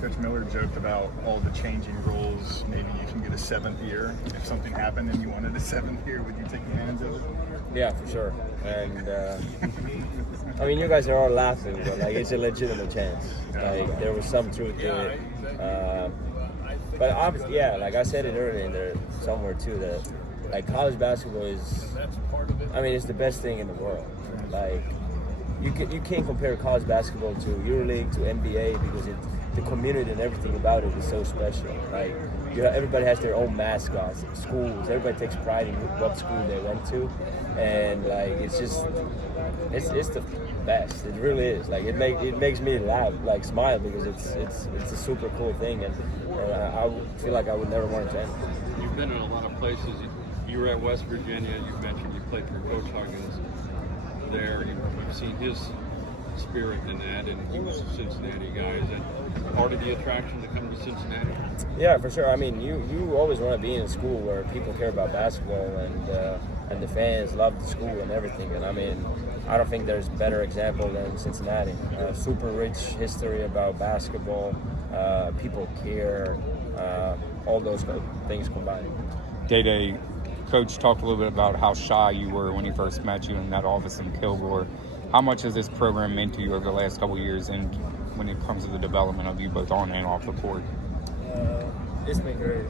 Coach Miller joked about all the changing rules. Maybe you can get a seventh year. If something happened and you wanted a seventh year, would you take advantage of it? Yeah, for sure. And I mean, you guys are all laughing, but like it's a legitimate chance. Like there was some truth to it. But obviously, yeah, like I said it earlier in there somewhere too, that like college basketball is, I mean, it's the best thing in the world. Like you can't compare college basketball to EuroLeague, to NBA, because the community and everything about it is so special. Like everybody has their own mascots, schools. Everybody takes pride in what school they went to, and like it's the best. It really is. Like it makes me laugh, like smile, because it's a super cool thing, and I feel like I would never want it to end. You've been in a lot of places. You were at West Virginia. You mentioned you played for Coach Huggins there. You've seen his spirit in that, and he was a Cincinnati guy. Is that part of the attraction to come to Cincinnati? Yeah, for sure. I mean, you always want to be in a school where people care about basketball, and the fans love the school and everything. And I mean, I don't think there's a better example than Cincinnati. Super rich history about basketball. People care. All those things combined. Day-Day, Coach talked a little bit about how shy you were when he first met you in that office in Kilgore. How much has this program meant to you over the last couple of years, and when it comes to the development of you both on and off the court? It's been great.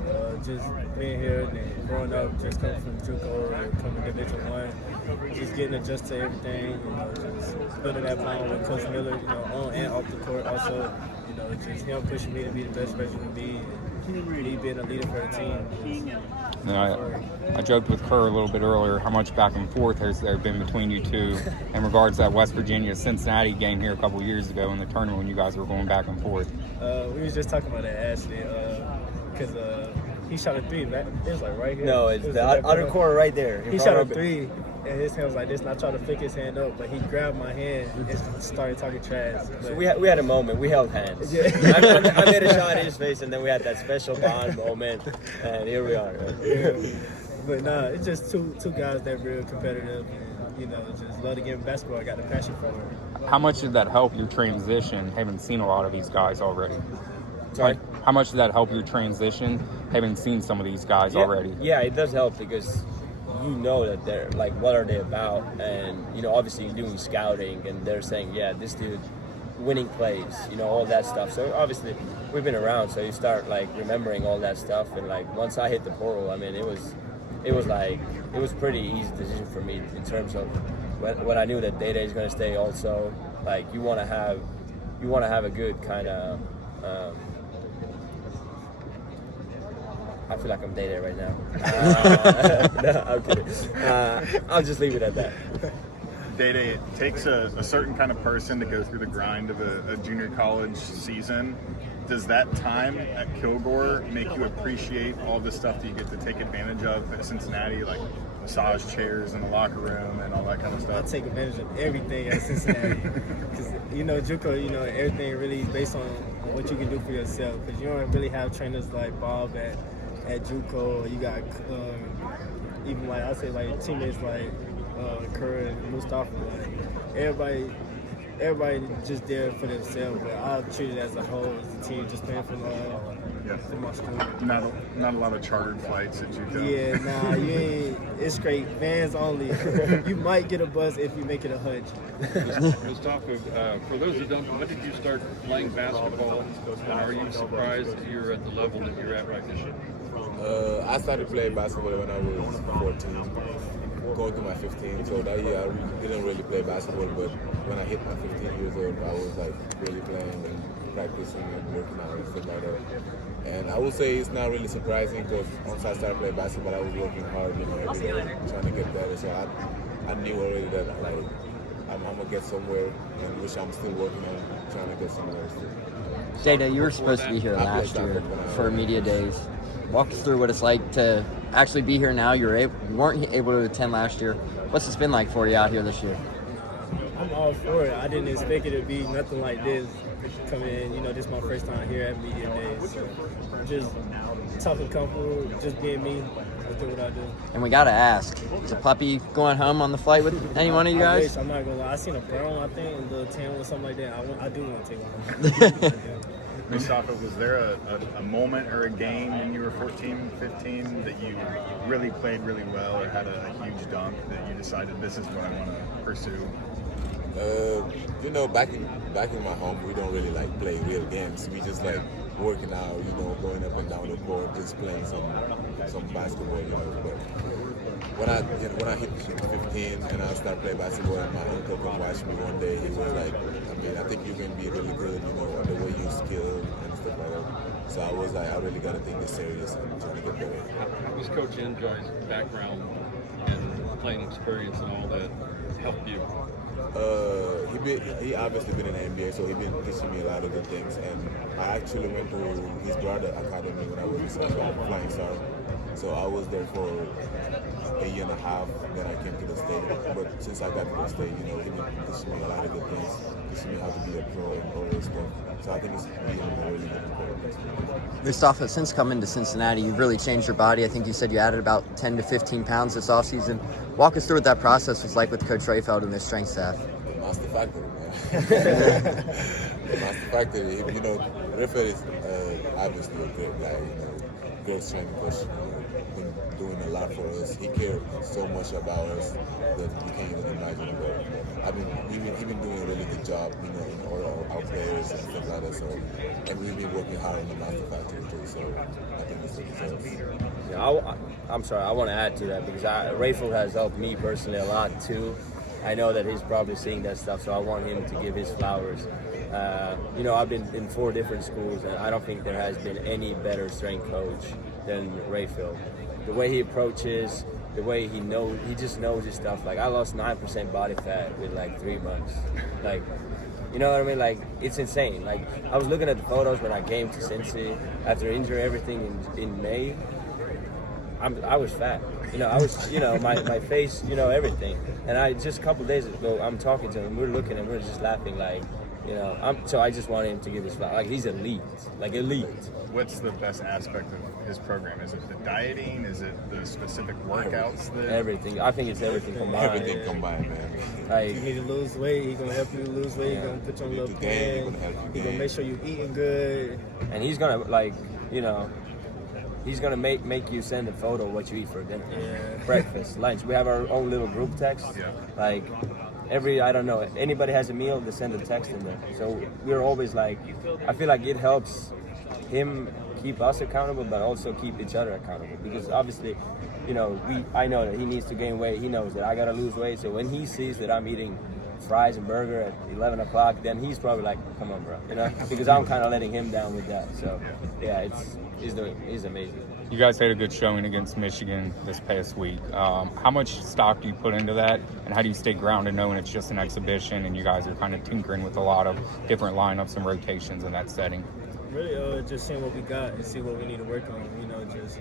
Just being here and growing up, just coming from JUCO and coming to Division I, just getting adjusted to everything, just building that bond with Coach Miller, on and off the court. Also, just him pushing me to be the best version of me, and me being a leader for the team. I joked with Kerr a little bit earlier how much back and forth has there been between you two in regards to that West Virginia-Cincinnati game here a couple years ago in the tournament when you guys were going back and forth. We was just talking about that, actually, because he shot a three, man. It was like right here. No, it's the other corner right there. He shot a three, and his hand was like this, and I tried to flick his hand up, but he grabbed my hand and started talking trash. So we had a moment. We held hands. Yeah. I made a shot in his face, and then we had that special bond moment, and here we are. Yeah. But nah, it's just two guys that are real competitive, and just love the game of basketball. I got the passion for it. How much did that help your transition, having seen a lot of these guys already? Sorry? How much did that help your transition, having seen some of these guys already? Yeah, it does help, because you know that they're like, what are they about? And obviously you're doing scouting, and they're saying, yeah, this dude winning plays, all that stuff. So obviously we've been around, so you start like remembering all that stuff. And like once I hit the portal, I mean, it was pretty easy decision for me in terms of when I knew that Day-Day is going to stay. Also, like you want to have a good kind of. I feel like I'm Day-Day right now. No, I'm kidding. I'll just leave it at that. Day-Day, it takes a certain kind of person to go through the grind of a junior college season. Does that time at Kilgore make you appreciate all the stuff that you get to take advantage of at Cincinnati, like massage chairs in the locker room and all that kind of stuff? I take advantage of everything at Cincinnati. Because, JUCO, everything really is based on what you can do for yourself. Because you don't really have trainers like Bob at JUCO. You got even like I say like teammates like Kerr and Moustapha. Like everybody just there for themselves. But I treat it as a whole, as a team, just playing for my school. Not a lot of chartered flights at JUCO. Yeah, nah, you ain't. It's great, fans only. You might get a bus if you make it a hunch. Moustapha, for those who don't know, when did you start playing basketball? And are you surprised that you're at the level that you're at right now? I started playing basketball when I was 14, going to my 15. So that year I didn't really play basketball, but when I hit my 15 years old, I was like really playing and practicing and working out and stuff like that. And I would say it's not really surprising, because once I started playing basketball, I was working hard, every day, trying to get better. So I knew already that like I'm gonna get somewhere, and which I'm still working on, trying to get somewhere. Day-Day, you were supposed to be here last year for media days. Walk us through what it's like to actually be here now. You weren't able to attend last year. What's this been like for you out here this year? I'm all for it. I didn't expect it to be nothing like this. come in. You know, this is my first time here at Media Days. So just talking comfortable, just being me. I do what I do. And we gotta ask, is a puppy going home on the flight with any one of you I guys? wish, I'm not gonna lie. I seen a brown, I think, a little tan or something like that. I do want to take one. Moustapha, was there a moment or a game when you were 14, 15 that you really played really well or had a huge dunk that you decided this is what I want to pursue? You know, back in my home, we don't really like play real games. We just like working out, you know, going up and down the court, just playing some basketball, you know. But when I hit 15 and I started playing basketball, and my uncle come watch me one day, he was like, I think you can be really good, you know, the way you skill and stuff like that. So I was like, I really got to take this serious and try to get better. How does Coach Enjoy's background and playing experience and all that help you? He obviously been in the NBA, so he been teaching me a lot of good things. And I actually went to his brother academy when I was in Flying Star. So I was there for a year and a half. Then I came to the state. But since I got to the state, you know, he been teaching me a lot of good things, teaching me how to be a pro and all this stuff. So I think it's been a really good important. Moustapha, since coming to Cincinnati, you've really changed your body. I think you said you added about 10 to 15 pounds this offseason. Walk us through what that process was like with Coach Rayfeld and their strength staff. Master Factory, man. Master Factory. You know, Rayfeld is obviously a great guy. You know, great strength coach. You know, been doing a lot for us. He cared so much about us that you can't even imagine. But he been doing a really good job. You know, in all our players and stuff like that. So, and we've been working hard on the Master Factory too. So I think it's the results. Yeah, I'm sorry. I want to add to that because Rayfeld has helped me personally a lot too. I know that he's probably seeing that stuff, so I want him to give his flowers. You know, I've been in 4 different schools, and I don't think there has been any better strength coach than Rayfeld. The way he approaches, the way he just knows his stuff. Like, I lost 9% body fat with like 3 months. Like, you know what I mean? Like, it's insane. Like, I was looking at the photos when I came to Cincy after injury everything in May. I was fat. You know, I was, you know, my face, you know, everything. And I just a couple of days ago, I'm talking to him, we're looking and we're just laughing like, you know, so I just wanted him to give his flower. Like, he's elite, like elite. What's the best aspect of his program? Is it the dieting? Is it the specific workouts? Everything. I think it's everything combined. Everything combined, man. Like, If you need to lose weight, he's going to help you lose weight. He's going to put you on a little plan. He's going to make sure you're eating good. and he's gonna, like, you know, he's gonna make you send a photo of what you eat for dinner, breakfast, lunch. We have our own little group text. Yeah. Like, I don't know, anybody has a meal, they send a text in there. So we're always like, I feel like it helps him keep us accountable, but also keep each other accountable. Because obviously, you know, I know that he needs to gain weight. He knows that I gotta lose weight. So when he sees that I'm eating fries and burger at 11 o'clock, then he's probably like, come on, bro, you know? Because I'm kind of letting him down with that. So yeah, he's amazing. You guys had a good showing against Michigan this past week. How much stock do you put into that, and how do you stay grounded knowing it's just an exhibition and you guys are kind of tinkering with a lot of different lineups and rotations in that setting? Really, just seeing what we got and see what we need to work on. You know, just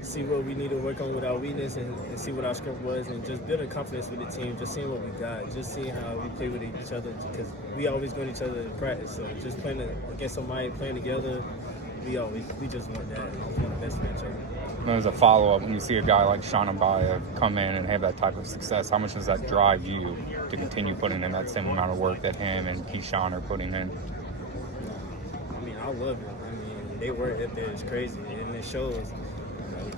see what we need to work on with our weakness and see what our script was, and just building confidence with the team. Just seeing what we got, just seeing how we play with each other, because we always go to each other in practice. So just playing against somebody, playing together, we just want that. We want the best for each other. And as a follow-up, when you see a guy like Sean Abaya come in and have that type of success, how much does that drive you to continue putting in that same amount of work that him and Keyshawn are putting in? I mean, I love it. I mean, they work up there is crazy, and it shows. You know,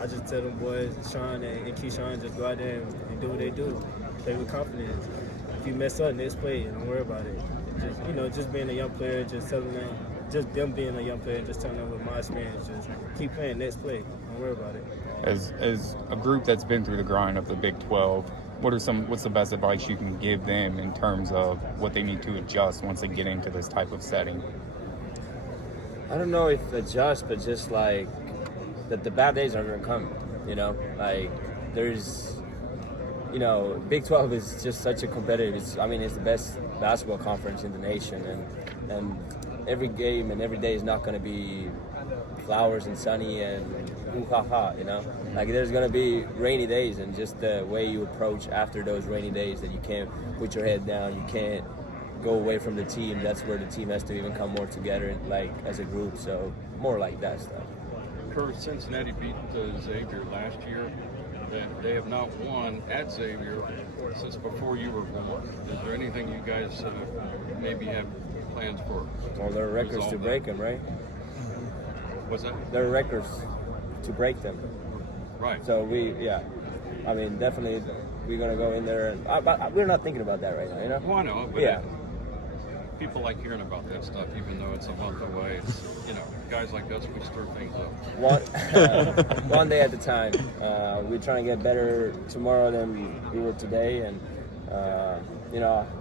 I just tell them boys, Sean and Keyshawn, just go out there and do what they do. Play with confidence. If you mess up, next play, don't worry about it. Just being a young player, just telling them. Just them being a young player, just telling them with my experience, just keep playing, next play. Don't worry about it. As a group that's been through the grind of the Big 12, what's the best advice you can give them in terms of what they need to adjust once they get into this type of setting? I don't know if adjust, but just like that the bad days are gonna come. You know, like there's, you know, Big 12 is just such a competitive. It's the best basketball conference in the nation, and every game and every day is not going to be flowers and sunny and ooh ha ha, you know? Like, there's going to be rainy days, and just the way you approach after those rainy days, that you can't put your head down, you can't go away from the team, that's where the team has to even come more together, like as a group. So more like that stuff. Kerr, Cincinnati beat Xavier last year. They have not won at Xavier since before you were born. Is there anything you guys maybe have plans for? Well, there are records to break them, right? What's that? There are records to break them. Right. So I mean, definitely we're gonna go in there, and but we're not thinking about that right now, you know. Well, I know, but Yeah. people like hearing about that stuff, even though it's a month away. It's, guys like us, we stir things up. One day at a time. We're trying to get better tomorrow than we were today, and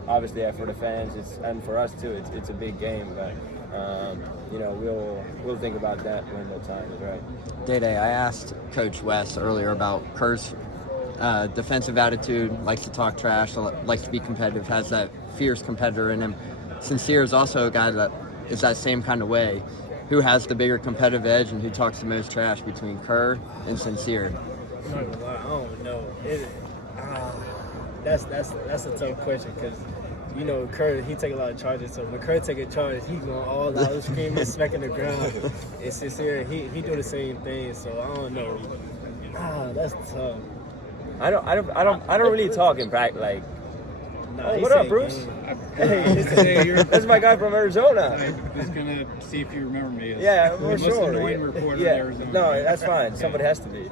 obviously for the fans, and for us too, it's a big game. But we'll think about that when the time is right. Day-Day, I asked Coach West earlier about Kerr's defensive attitude, likes to talk trash, likes to be competitive, has that fierce competitor in him. Sincere is also a guy that is that same kind of way. Who has the bigger competitive edge and who talks the most trash between Kerr and Sincere? I'm not gonna lie, I don't know. That's a tough question because Kerr, he take a lot of charges. So when Kerr take a charge, he going all out screaming, smacking the ground. It's Sincere, he do the same thing. So I don't know. That's tough. I don't really talk in practice like. Nah, What up, Bruce? Hey, that's my guy from Arizona. I was gonna see if you remember me. Yeah, the for most sure. annoying reporter in Yeah, Arizona. no, that's fine. Somebody has to be.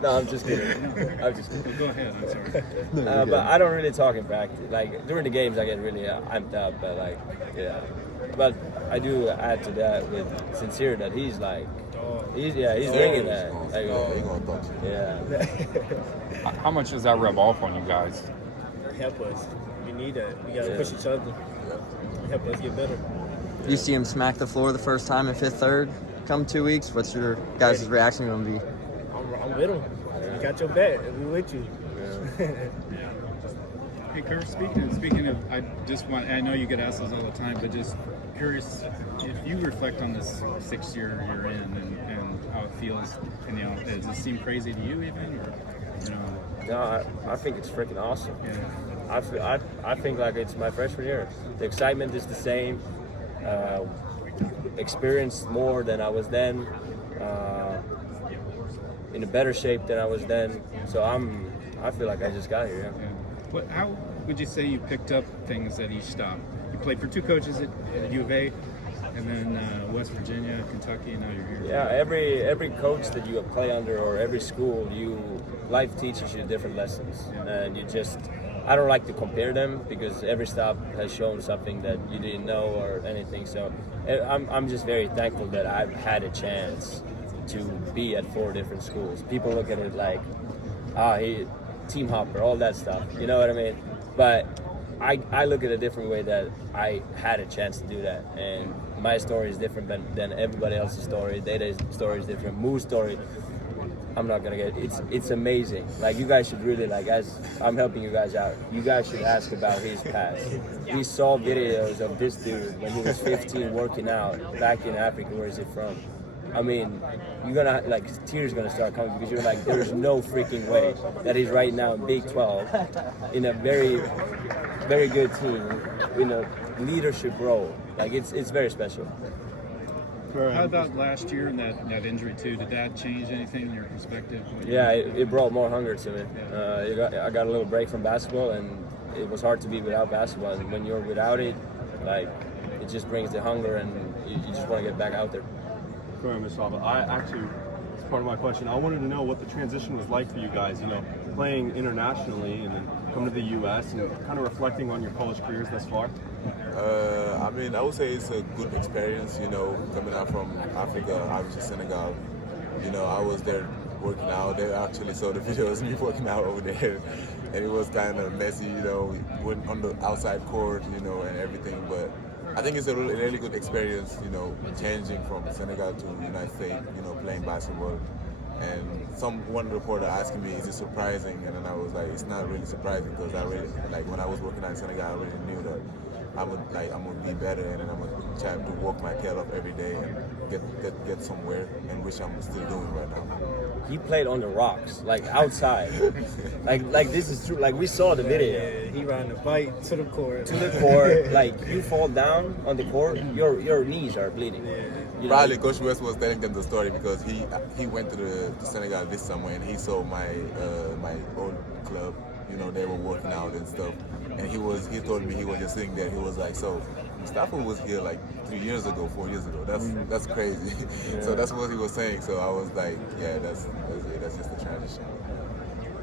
No, I'm just kidding. I'm just kidding. Go ahead. I'm sorry. But I don't really talk in practice. Like during the games, I get really amped up. But But I do add to that with Sincere that he's like, he's ringing that. Like, He gonna talk to you. yeah. How much does that rub off on you guys? Help us. We need that. We gotta push each other. Help us get better. You see him smack the floor the first time in fifth third. Come 2 weeks, what's your guys' reaction going to be? I'm with him. We got your back. We with you. Hey, Kerr, speaking of, I know you get asked this all the time, but just curious if you reflect on this 6th year you're in and how it feels. And, does it seem crazy to you even? Or, No, I think it's freaking awesome. yeah. I think like it's my freshman year. The excitement is the same. Experienced more than I was then. In a better shape than I was then. So I feel like I just got here. Yeah. How would you say you picked up things at each stop? You played for 2 coaches at U of A, and then West Virginia, Kentucky, and now you're here. Yeah, every coach that you play under or every school, life teaches you different lessons, and I don't like to compare them because every stop has shown something that you didn't know or anything. So I'm just very thankful that I've had a chance to be at 4 different schools. People look at it like, he team hopper, all that stuff. You know what I mean? But I look at it a different way, that I had a chance to do that, and my story is different than everybody else's story. Data's story is different. Moo's story, I'm not gonna get. It's amazing. Like, you guys should really, like, as I'm helping you guys out, you guys should ask about his past. We saw videos of this dude when he was 15 working out back in Africa. Where is he from? I mean, you're gonna, like, tears gonna start coming because you're like, there's no freaking way that he's right now in Big 12 in a very, very good team in a leadership role. Like, it's very special. How about last year and that injury too? Did that change anything in your perspective? Yeah, it brought more hunger to me. I got a little break from basketball, and it was hard to be without basketball. And when you're without it, like, it just brings the hunger, and you just want to get back out there. Moustapha, it's part of my question. I wanted to know what the transition was like for you guys, playing internationally and then coming to the U.S. and kind of reflecting on your college careers thus far. I would say it's a good experience, coming out from Africa, obviously Senegal. I was there working out. They actually saw the videos of me working out over there. And it was kind of messy, we went on the outside court, and everything. But I think it's a really good experience, changing from Senegal to the United States, playing basketball. And one reporter asking me, is it surprising? And then I was like, it's not really surprising, because I really, like, when I was working out in Senegal, I really knew that I'm gonna be better, and then I'm gonna try to work my tail off every day and get somewhere, and which I'm still doing right now. He played on the rocks, like outside. like this is true. Like we saw the video. Yeah, he riding the bike to the court. To the court, like you fall down on the court, your knees are bleeding. Yeah. You know? Probably Coach West was telling them the story because he went to Senegal this summer and he saw my my old club. You know, they were working out and stuff, and he told me he was just sitting there. He was like, so Moustapha was here like 4 years ago. That's crazy. Yeah. So that's what he was saying. So I was like, yeah, that's it. That's just a transition.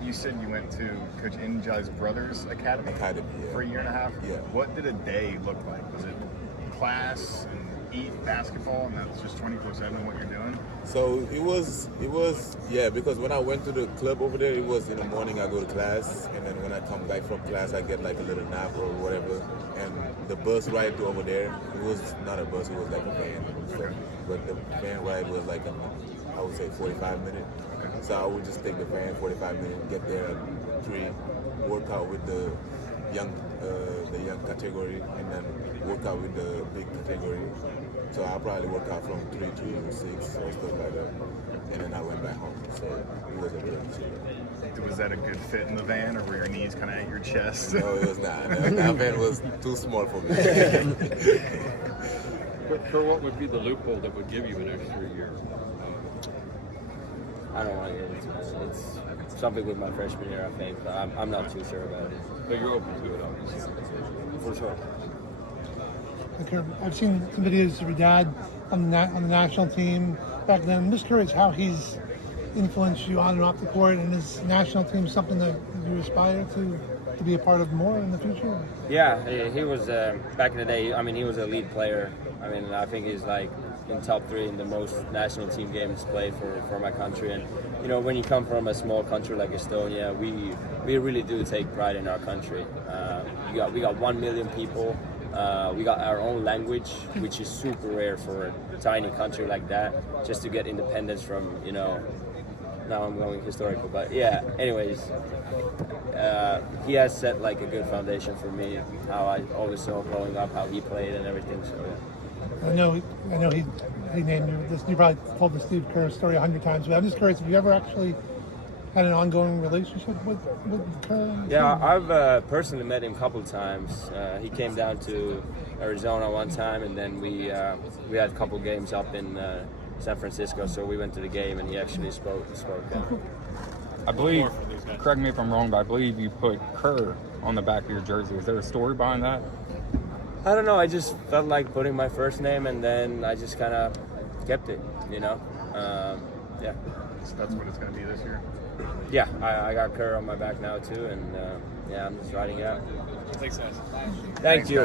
You said you went to Coach Njai's brother's academy Yeah. for a year and a half. Yeah. What did a day look like? Was it class and eat basketball, and that's just 24/7 what you're doing? So it was yeah, because when I went to the club over there, it was in the morning I go to class, and then when I come back from class I get like a little nap or whatever, and the bus ride to over there, it was not a bus, it was like a van. So, but the van ride was like I would say 45 minutes. So I would just take the van 45 minutes, get there at 3, work out with the young category, and then work out with the big category. So I probably work out from 3 to 6 or stuff like that, and then I went back home. So it was a good experience. Was that a good fit in the van, or were your knees kind of at your chest? No, it was not. That van was too small for me. For what would be the loophole that would give you an extra year? I don't want to get into it. It's something with my freshman year, I think, but I'm not too sure about it. But you're open to it, obviously. For sure. I've seen some videos of your dad on the national team back then. I'm just curious how he's influenced you on and off the court, and is national team something that you aspire to be a part of more in the future? Yeah, he was back in the day. I mean, he was a lead player. I mean, I think he's like in top 3 in the most national team games played for my country. And you know, when you come from a small country like Estonia, we really do take pride in our country. We got 1 million people. We got our own language, which is super rare for a tiny country like that. Just to get independence from, you know. Now I'm going historical, but yeah. Anyways, he has set like a good foundation for me. How I always saw growing up, how he played and everything. So yeah. I know he named you this. You probably told the Steve Kerr story 100 times, but I'm just curious, have you ever actually had an ongoing relationship with Kerr? Yeah, I've personally met him a couple of times. He came down to Arizona one time, and then we had a couple of games up in San Francisco, so we went to the game, and he actually spoke. I believe, correct me if I'm wrong, but I believe you put Kerr on the back of your jersey. Is there a story behind that? I don't know. I just felt like putting my first name, and then I just kind of kept it, you know. Yeah. So that's what it's going to be this year? Yeah, I got Kerr on my back now, too, and yeah, I'm just riding it out. Thanks, guys. Thank you.